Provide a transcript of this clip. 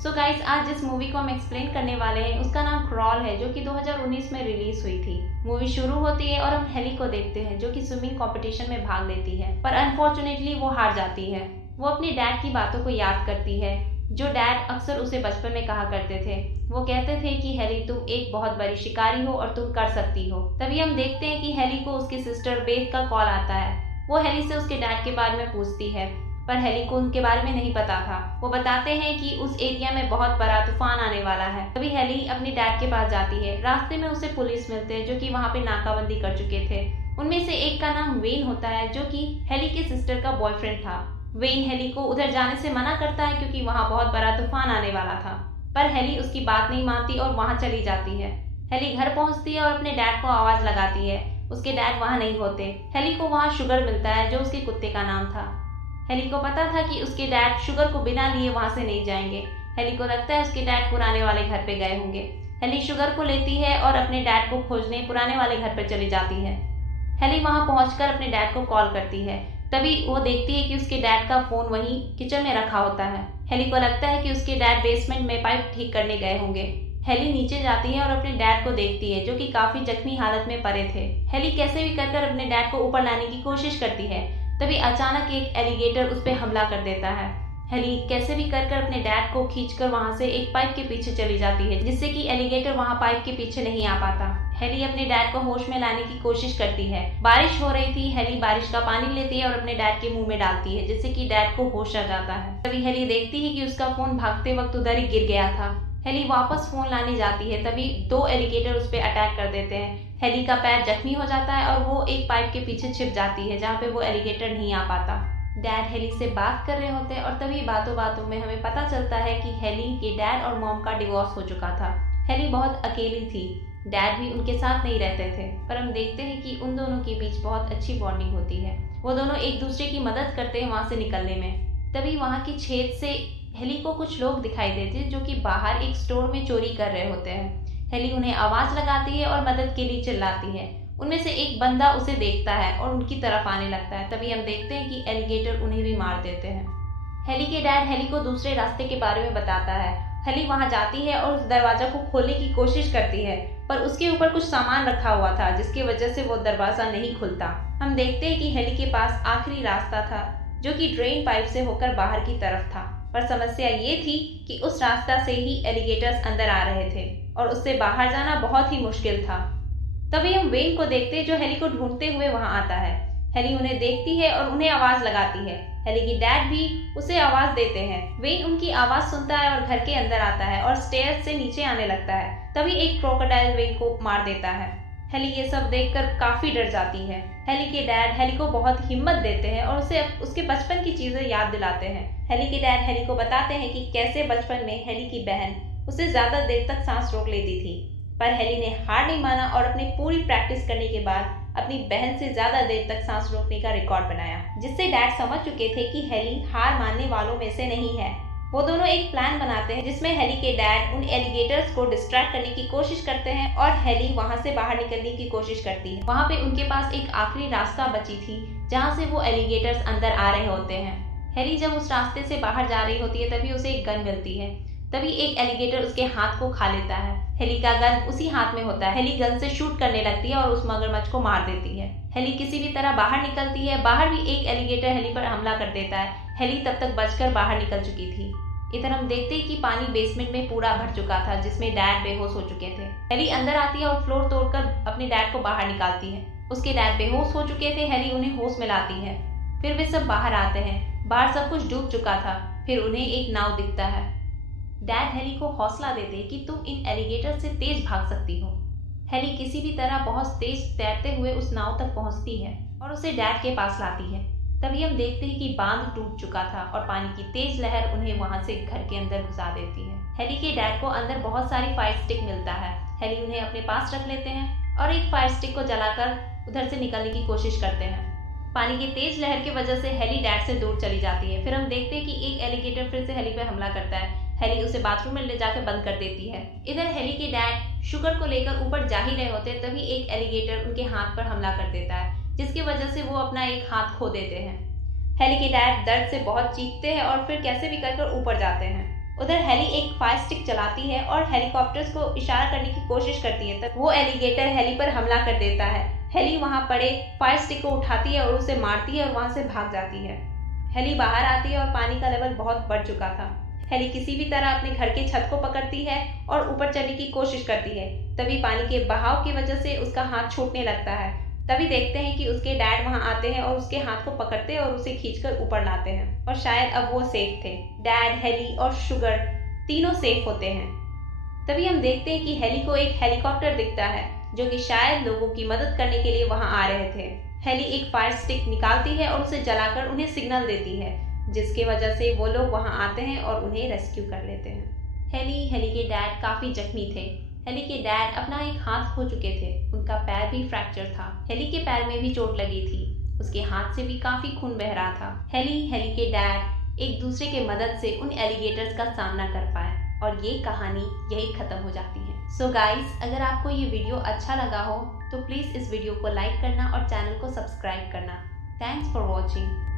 So guys, आज जिस movie को हम एक्सप्लेन करने वाले हैं उसका नाम क्रॉल है, जो कि 2019 में रिलीज हुई थी। मूवी शुरू होती है और हम हेली को देखते हैं जो कि स्विमिंग कंपटीशन में भाग लेती है, पर अनफॉर्चुनेटली वो हार जाती है। वो अपने डैड की बातों को याद करती है, जो डैड अक्सर उसे बचपन में कहा करते थे। वो कहते थे कि हेली, तुम एक बहुत बड़ी शिकारी हो और तुम कर सकती हो। तभी हम देखते हैं कि हेली को उसकी सिस्टर बेथ का कॉल आता है। वो हेली से उसके डैड के बारे में पूछती है, पर हेली को उनके बारे में नहीं पता था। वो बताते हैं कि उस एरिया में बहुत बड़ा तूफान आने वाला है। तभी हेली अपने डैड के पास जाती है। रास्ते में उसे पुलिस मिलते हैं, जो कि वहाँ पे नाकाबंदी कर चुके थे। उनमें से एक का नाम वेन होता है, जो कि हेली के सिस्टर का बॉयफ्रेंड था। वेन हेली को उधर जाने से मना करता है क्योंकि वहाँ बहुत बड़ा तूफान आने वाला था, पर हेली उसकी बात नहीं मानती और वहाँ चली जाती है। हेली घर पहुँचती है और अपने डैड को आवाज लगाती है। उसके डैड वहाँ नहीं होते। हेली को वहाँ शुगर मिलता है, जो उसके कुत्ते का नाम था। हेली को पता था कि उसके डैड शुगर को बिना लिए वहां से नहीं जाएंगे। हेली को लगता है उसके डैड पुराने वाले घर पे गए होंगे। हेली शुगर को लेती है और अपने डैड को खोजने पुराने वाले घर पर चली जाती है। हेली वहां पहुंचकर अपने डैड को कॉल करती है। तभी वो देखती है कि उसके डैड का फोन वहीं किचन में रखा होता है। हेली को लगता है कि उसके डैड बेसमेंट में पाइप ठीक करने गए होंगे। हेली नीचे जाती है और अपने डैड को देखती है, जो कि काफी जख्मी हालत में पड़े थे। हेली कैसे भी कर अपने डैड को ऊपर लाने की कोशिश करती है। तभी अचानक एक एलिगेटर उस पर हमला कर देता है। हेली कैसे भी कर अपने डैड को खींचकर वहां से एक पाइप के पीछे चली जाती है, जिससे कि एलिगेटर वहां पाइप के पीछे नहीं आ पाता। हेली अपने डैड को होश में लाने की कोशिश करती है। बारिश हो रही थी। हेली बारिश का पानी लेती है और अपने डैड के मुंह में डालती है, जिससे कि डैड को होश आ जाता है। तभी हेली देखती है कि उसका फोन भागते वक्त उधर ही गिर गया था। हेली वापस फोन लाने जाती है, तभी दो एलिगेटर उस पर अटैक कर देते हैं। हेली का पैर जख्मी हो जाता है और वो एक पाइप के पीछे छिप जाती है, जहाँ पे वो एलिगेटर नहीं आ पाता। डैड हेली से बात कर रहे होते हैं और तभी बातों बातों में हमें पता चलता है कि हेली के डैड और मॉम का डिवोर्स हो चुका था। हेली बहुत अकेली थी। डैड भी उनके साथ नहीं रहते थे, पर हम देखते हैं कि उन दोनों के बीच बहुत अच्छी बॉन्डिंग होती है। वो दोनों एक दूसरे की मदद करते हैं वहां से निकलने में। तभी वहां की छेद से हेली को कुछ लोग दिखाई देते हैं, जो कि बाहर एक स्टोर में चोरी कर रहे होते हैं। हेली उन्हें आवाज लगाती है और मदद के लिए चिल्लाती है। उनमें से एक बंदा उसे देखता है और उनकी तरफ आने लगता है। तभी हम देखते हैं कि एलिगेटर उन्हें भी मार देते हैं। हेली के डैड हेली को दूसरे रास्ते के बारे में बताता है। हेली वहां जाती है और उस दरवाजा को खोलने की कोशिश करती है, पर उसके ऊपर कुछ सामान रखा हुआ था, जिसकी वजह से वो दरवाजा नहीं खुलता। हम देखते हैं कि हेली के पास आखिरी रास्ता था, जो कि ड्रेन पाइप से होकर बाहर की तरफ था, पर समस्या ये थी कि उस रास्ता से ही एलिगेटर्स अंदर आ रहे थे और उससे बाहर जाना बहुत ही मुश्किल था। तभी हम वेन को देखते हैं, जो हेली को ढूंढते हुए वहां आता है। हेली उन्हें देखती है और उन्हें आवाज लगाती है। हेली की डैड भी उसे आवाज देते हैं। वेन उनकी आवाज सुनता है और घर के अंदर आता है और स्टेयर्स से नीचे आने लगता है। तभी एक क्रोकोडाइल वेन को मार देता है। हेली ये सब देखकर काफी डर जाती है। हेली के डैड हेली को बहुत हिम्मत देते हैं और उसे उसके बचपन की चीजें याद दिलाते हैं। हेली के डैड हेली को बताते हैं कि कैसे बचपन में हेली की बहन उसे ज्यादा देर तक सांस रोक लेती थी, पर हेली ने हार नहीं माना और अपनी पूरी प्रैक्टिस करने के बाद अपनी बहन से ज्यादा देर तक सांस रोकने का रिकॉर्ड बनाया, जिससे डैड समझ चुके थे कि हेली हार मानने वालों में से नहीं है। वो दोनों एक प्लान बनाते हैं, जिसमें हेली के डैड उन एलिगेटर्स को डिस्ट्रैक्ट करने की कोशिश करते हैं और हेली वहां से बाहर निकलने की कोशिश करती है। वहां पे उनके पास एक आखिरी रास्ता बची थी, जहां से वो एलिगेटर्स अंदर आ रहे होते हैं। हेली जब उस रास्ते से बाहर जा रही होती है, तभी उसे एक गन मिलती है। तभी एक एलिगेटर उसके हाथ को खा लेता है। हेली का गन उसी हाथ में होता है। हेली गन से शूट करने लगती है और उस मगरमच्छ को मार देती है। हेली किसी भी तरह बाहर निकलती है। बाहर भी एक एलिगेटर हेली पर हमला कर देता है। हेली तब तक बचकर बाहर निकल चुकी थी। इधर हम देखते हैं कि पानी बेसमेंट में पूरा भर चुका था, जिसमें डैड बेहोश हो चुके थे। हेली अंदर आती है और फ्लोर तोड़कर अपने डैड को बाहर निकालती है। उसके डैड बेहोश हो चुके थे। हेली उन्हें होश में लाती है। फिर वे सब बाहर आते हैं। बाहर सब कुछ डूब चुका था। फिर उन्हें एक नाव दिखता है। डैड हेली को हौसला देते हैं कि तुम इन एलिगेटर से तेज भाग सकती हो। हेली किसी भी तरह बहुत तेज तैरते हुए उस नाव तक पहुंचती है और उसे डैड के पास लाती है। तभी हम देखते हैं कि बांध टूट चुका था और पानी की तेज लहर उन्हें वहां से घर के अंदर घुसा देती है। हेली के डैड को अंदर बहुत सारी फायर स्टिक मिलता है। हेली उन्हें अपने पास रख लेते हैं और एक फायर स्टिक को जलाकर उधर से निकलने की कोशिश करते हैं। पानी की तेज लहर की वजह से हेली डैड से दूर चली जाती है। फिर हम देखते हैं कि एक एलिगेटर फिर से हेली पर हमला करता है। हेली उसे बाथरूम में ले जाकर बंद कर देती है। इधर हेली के डैड शुगर को लेकर ऊपर जा ही रहे होते हैं, तभी एक एलिगेटर उनके हाथ पर हमला कर देता है, जिसकी वजह से वो अपना एक हाथ खो देते हैं। हेली के डैड दर्द से बहुत चीखते हैं और फिर कैसे भी कर ऊपर जाते हैं। उधर हेली एक फायर स्टिक चलाती है और हेलीकॉप्टर्स को इशारा करने की कोशिश करती है, तब वो एलिगेटर हेली पर हमला कर देता है। हेली वहां पड़े फायर स्टिक को उठाती है और उसे मारती है और वहां से भाग जाती है। हेली बाहर आती है और पानी का लेवल बहुत बढ़ चुका था। हेली किसी भी तरह अपने घर के छत को पकड़ती है और ऊपर चढ़ने की कोशिश करती है। तभी पानी के बहाव की वजह से उसका हाथ छूटने लगता है। तभी देखते हैं कि उसके डैड वहां आते हैं और उसके हाथ को पकड़ते हैं और उसे खींचकर ऊपर लाते हैं और शायद अब वो सेफ थे। डैड, हेली और शुगर तीनों सेफ होते हैं। तभी हम देखते हैं कि हेली को एक हेलीकॉप्टर दिखता है जो कि शायद लोगों की मदद करने के लिए वहां आ रहे थे। हेली एक फायर स्टिक निकालती है और उसे जलाकर उन्हें सिग्नल देती है, जिसकी वजह से वो लोग वहां आते हैं और उन्हें रेस्क्यू कर लेते हैं। हेली के डैड काफी जख्मी थे। हेली के डैड अपना एक हाथ खो चुके थे, उनका पैर भी फ्रैक्चर था। हेली के पैर में भी चोट लगी थी, उसके हाथ से भी काफी खून बह रहा था। हेली के डैड एक दूसरे के मदद से उन एलिगेटर्स का सामना कर पाए और ये कहानी यही खत्म हो जाती है। सो गाइस, अगर आपको ये वीडियो अच्छा लगा हो तो प्लीज इस वीडियो को लाइक करना और चैनल को सब्सक्राइब करना। Thanks for watching.